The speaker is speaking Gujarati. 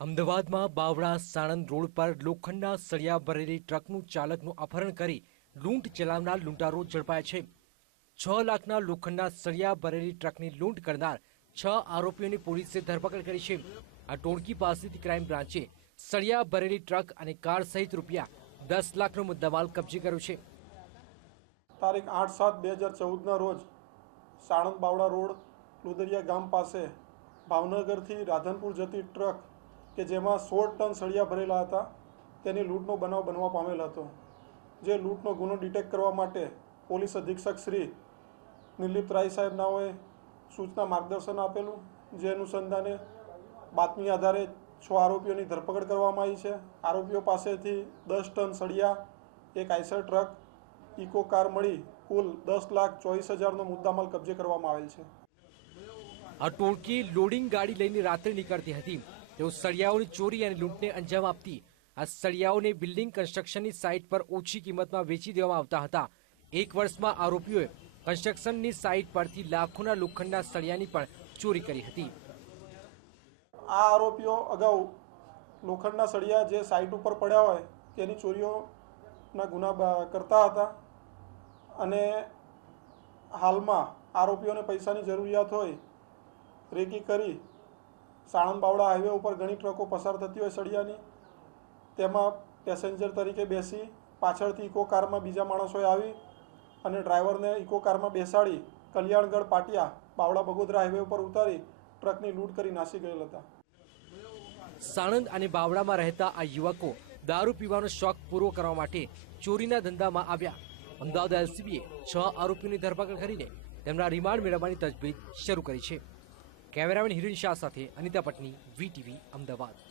અમદાવાદમાં બાવળા સાણંદ રોડ પર લોખંડના સળિયા ભરેલી ટ્રકનું ચાલકનું અપહરણ કરી લૂંટ ચલાવનાર લૂંટારો ઝડપાયા છે. છ લાખના લોખંડના સળિયા ભરેલી ટ્રકની લૂંટ કરનાર છ આરોપીઓની પોલીસે ધરપકડ કરી છે. આ ટોળકી પાસેથી ક્રાઇમ બ્રાન્ચે સળિયા ભરેલી ટ્રક અને કાર સહિત રૂપિયા દસ લાખનો મુદ્દામાલ કબજે કર્યો છે. તારીખ આઠ સાત બે હજાર ચૌદના રોજ સાણંદ બાવળા રોડ લુદરિયા ગામ પાસે ભાવનગરથી રાધનપુર જતી ટ્રક કે જેમાં સોળ ટન સળિયા ભરેલા હતા, તેની લૂંટનો બનાવ બનવા પામેલ હતો. જે લૂંટનો ગુનો ડિટેક્ટ કરવા માટે પોલીસ અધિક્ષક શ્રી નિર્લિપ્ત રાય સાહેબ નાઓએ સૂચના માર્ગદર્શન આપેલું, જે અનુસંધાને બાતમી આધારે છ આરોપીઓની ધરપકડ કરવામાં આવી છે. આરોપીઓ પાસેથી દસ ટન સળિયા, એક આઈસર ટ્રક, ઇકો કાર મળી કુલ દસ લાખ ચોવીસ હજારનો મુદ્દામાલ કબજે કરવામાં આવેલ છે. આ ટોળકી લોડિંગ ગાડી લઈને રાત્રે નીકળતી હતી. તેઓ સળિયાઓની ચોરી અને લૂંટને અંજામ આપતી. આ સળિયાઓને બિલ્ડિંગ કન્સ્ટ્રક્શનની સાઇટ પર ઓછી કિંમતમાં વેચી દેવામાં આવતા હતા. એક વર્ષમાં આરોપીઓએ કન્સ્ટ્રક્શનની સાઇટ પરથી લાખોના લોખંડના સળિયાની પણ ચોરી કરી હતી. આ આરોપીઓ અગાઉ લોખંડના સળિયા જે સાઇટ ઉપર પડ્યા હોય તેની ચોરીઓના ગુના કરતા હતા અને હાલમાં આરોપીઓને પૈસાની જરૂરિયાત હોય રેકી કરી સાણંદ બાવળા હાઈવે ઉપર ઘણી ટ્રકો પસાર થતી હોય સળિયાની. તેમાં પેસેન્જર તરીકે બેસી પાછળથી ઇકો કારમાં બીજા માણસોએ આવી અને ડ્રાઈવરને ઇકો કારમાં બેસાડી કલ્યાણગઢ પાટિયા બાવળા બગોદરા હાઈવે ઉપર ઉતારી ટ્રકની લૂંટ કરી નાસી ગયેલ હતા. સાણંદ અને બાવળામાં રહેતા આ યુવકો દારૂ પીવાનો શોખ પૂરો કરવા માટે ચોરીના ધંધામાં આવ્યા. અમદાવાદ એલસીબીએ છ આરોપીઓની ધરપકડ કરીને તેમના રિમાન્ડ મેળવવાની તજવીજ શરૂ કરી છે. કેમેરામેન હિરન શાહ સાથે અનિતા પટની વીટીવી અમદાવાદ